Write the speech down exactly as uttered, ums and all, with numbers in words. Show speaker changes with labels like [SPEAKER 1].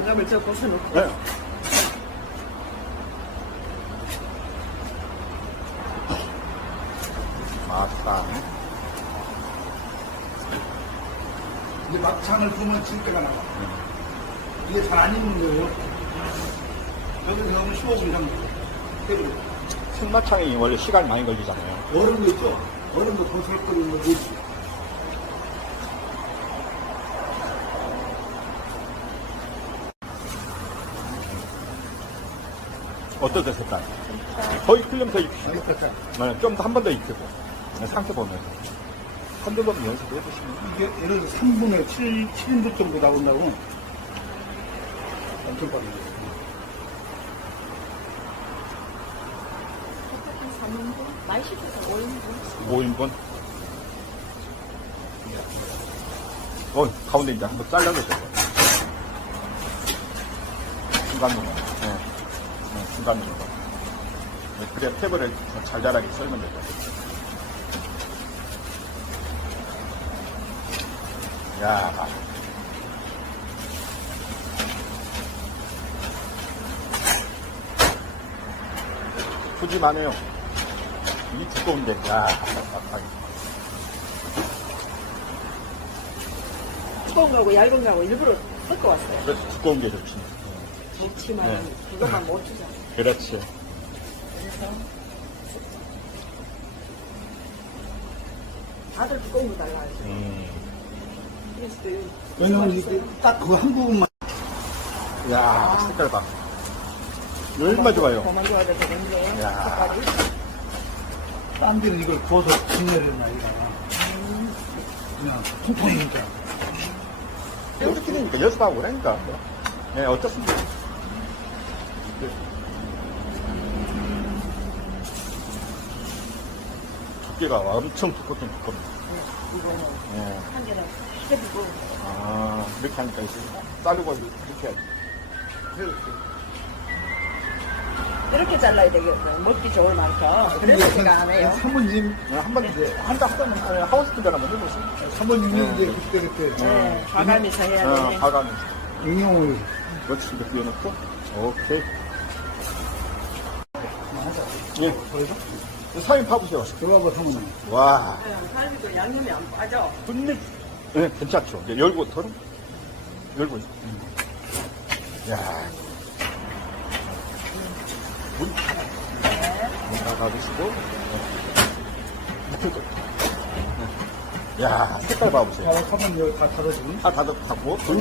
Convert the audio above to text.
[SPEAKER 1] 장갑을 저 벗어놓고.
[SPEAKER 2] 네. 맞다.
[SPEAKER 3] 이제 막창을 구우면 질 때가 나와. 이게 잘 안 익는 거예요. 여기서 너무 십오 분 이상 때리고.
[SPEAKER 2] 승마창이 원래 시간이 많이 걸리잖아요.
[SPEAKER 3] 얼음도 있죠? 얼음도 더 설거리는 거 넣지.
[SPEAKER 2] 어떠세요, 색깔? 더 익히려면 더 익히고.
[SPEAKER 3] 알겠다.
[SPEAKER 2] 네, 좀 더 한 번 더 익히고. 네, 상태 보면서. 한두 번 연습해 보시면.
[SPEAKER 3] 이게 예를 들어 삼 분의 칠, 칠 인분 정도 나온다고 엄청 빠르죠.
[SPEAKER 1] 삼 인분? 많이 시켜서 오 인분?
[SPEAKER 2] 오 인분. 어, 가운데 이제 한번 잘라주세요. 중간으로. 네. 네, 중간으로. 네, 그래야 탭을 잘 자라게 썰면 되죠. 야. 푸짐하네요. 이 두꺼운데, 야, 딱딱하게.
[SPEAKER 1] 두꺼운 거하고 얇은 거하고 일부러 섞어왔어요.
[SPEAKER 2] 그래서 두꺼운 게 좋지.
[SPEAKER 1] 좋지만
[SPEAKER 2] 네.
[SPEAKER 1] 그것만 못 주잖아.
[SPEAKER 2] 그렇지.
[SPEAKER 1] 그래서 다들 두꺼운 거 달라 하죠.
[SPEAKER 2] 음.
[SPEAKER 1] 그래서 그
[SPEAKER 3] 왜냐면 이게 딱 그 한 부분만.
[SPEAKER 2] 야, 색깔 봐. 얼마 좋아요.
[SPEAKER 1] 그만 좋아도 되는데.
[SPEAKER 2] 야.
[SPEAKER 1] 색깔이.
[SPEAKER 3] 딴 데는 이걸 구워서 진내려는 아이가. 그냥 통통이니까.
[SPEAKER 2] 어떻게 되니까 연습하고 그러니까. 네, 어떻습니까? 두께가 엄청 두껍긴 두껍네.
[SPEAKER 1] 이거는
[SPEAKER 2] 네.
[SPEAKER 1] 한 개는 해두고
[SPEAKER 2] 아, 이렇게 하니까 이제 자르고 이렇게 해야지.
[SPEAKER 1] 이렇게 잘라야 되겠네. 먹기 좋을 만큼. 그래서 제가 안 해요.
[SPEAKER 3] 사모님,
[SPEAKER 2] 네, 한번 이제 한다 하면 하우스 투자를 한번 해보세요.
[SPEAKER 3] 사모님이
[SPEAKER 2] 네.
[SPEAKER 3] 이제 그때 그때
[SPEAKER 1] 네, 과감해서 해야
[SPEAKER 2] 어,
[SPEAKER 1] 돼.
[SPEAKER 2] 가감이.
[SPEAKER 3] 응용을
[SPEAKER 2] 그렇지, 이렇게 띄워놓고. 오케이. 예.
[SPEAKER 3] 그래서
[SPEAKER 2] 사인 파보세요.
[SPEAKER 3] 들어가고 사모님.
[SPEAKER 2] 와.
[SPEAKER 1] 갈비도 양념이 안 빠져.
[SPEAKER 2] 분리. 네, 괜찮죠. 이제 열고 털어. 열고. 음. 야. 문. 문 닫아주시고. 네. 야, 색깔 봐보세요.
[SPEAKER 3] 아, 사모님 여기 다 닫아주니?
[SPEAKER 2] 다 닫아하고.